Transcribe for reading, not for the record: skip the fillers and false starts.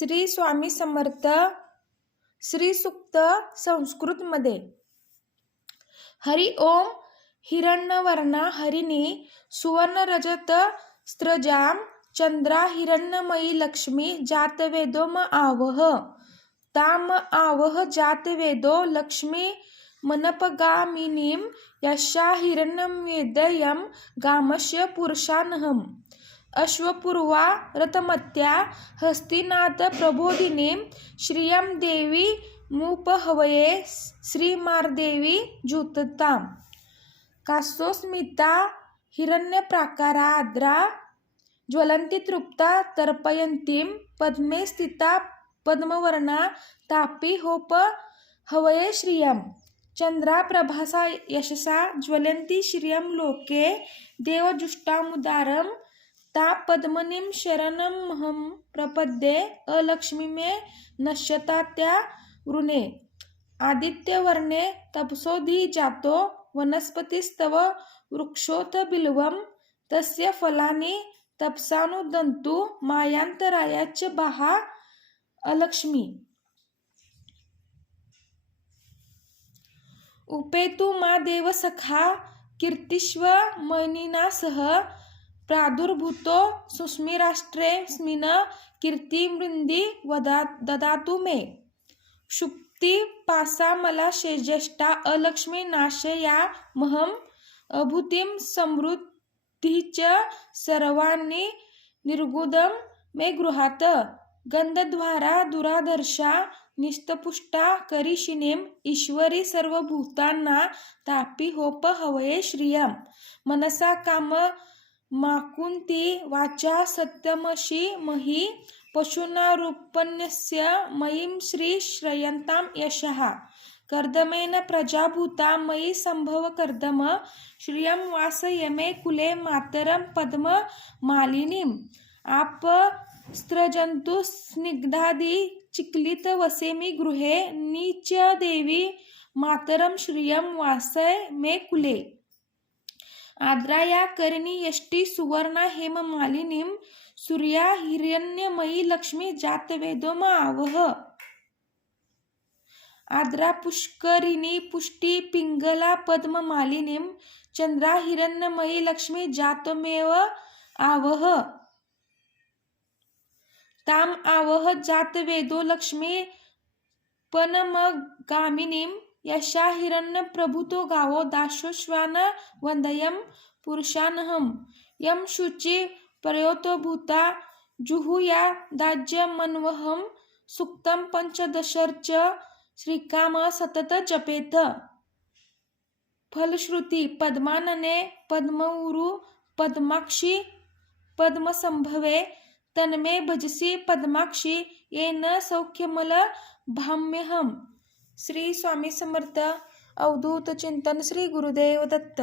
श्री स्वामी समर्थ. श्री सूक्त संस्कृत मध्ये. हरि ओम हिरण्यवर्णा हरिणी सुवर्ण रजत स्त्रजाम चंद्रा हिरण्यमयी लक्ष्मी जातवेदो म आवह ताम आवह जातवेदो लक्ष्मी मनपगामिनीं यशा हिरण्यवेदयं गामस्य पुरुषानहम् अश्वपूर्वा रथमत्या हस्तिनाथ प्रबोधिनीं श्रियं देवी मुपहवये श्रीमार्देवी जुतताम् कासोस्मिता हिरण्यप्राकारा आद्रा ज्वलन्ति तृप्ता तर्पयन्तीं पद्मे स्थिता पद्मवर्णा तापी होप हवये श्रियं चंद्रा प्रभासा यशसा ज्वलन्ति श्रियं लोके देवजुष्टामुदारं ता पद्मनीं शरणमहं प्रपद्ये अलक्ष्मी मे नश्यता त्या वृणे आदित्यवर्णे तपसोऽधिजातो वनस्पतिस्तव वृक्षोऽथ बिल्वं तस्य फलानि तपसानुदन्तु मायान्तरायाच बाहा अलक्ष्मी उपेतु मा देवसखा कीर्तिष्व मणिना सह प्रादुर्भूतो सुस्मिराष्ट्रेऽस्मिन् कीर्तिमृन्दी ददातु मे शुक्ति पासामलाशेज्येष्ठा अलक्ष्मी नाशयामहम् अभूतिं समृद्धिश्च सर्वाणि निर्गुदं मे गृहात् गन्धद्वारा दुरादर्शा निस्तपुष्टा करिशिनीं ईश्वरी सर्वभूतानां तापी होप हवये श्रियं मनसा काम माकुन्ती वाचा सत्यमसि मही पशूनारूपण्यस्य मयीं श्री श्रयन्तां यशः कर्दमेन प्रजाभूता मयि संभव कर्दम श्रियं वासयमे कुले मातरं पद्म मालिनीम् आप स्त्रजन्तु स्निग्धादि चिक्लित वसेमि गृहे नीच देवी मातरं श्रियं वासय मे कुले आद्राया करिणी यष्टी सुवर्णा हेममालिनीं सूर्या हिरण्यमयी लक्ष्मी जातवेदो म आवह आद्रा पुष्करिणी पुष्टि पिंगला पद्ममालिनीं चंद्रा हिरण्यमयी लक्ष्मी जातमेव आवह ताम आवह जातवेदो लक्ष्मी पनमगामिनीं यशा हिरण्यप्रभूतो गावो दाशोश्वान वन्दयं पुरुषानहम् यं शुचि प्रयोतो भूता जुहुया दाज्यमन्वहं सूक्तं पंचदशर्च श्रीकाम सतत जपेत फलश्रुति पद्मानने पद्मऊरु पद्माक्षी पद्मसंभवे तन्मे भजसी पद्माक्षी येन सौख्यमल भाम्यहम्. श्री स्वामी समर्थ. अवधूत चिंतन. श्री गुरुदेव दत्त.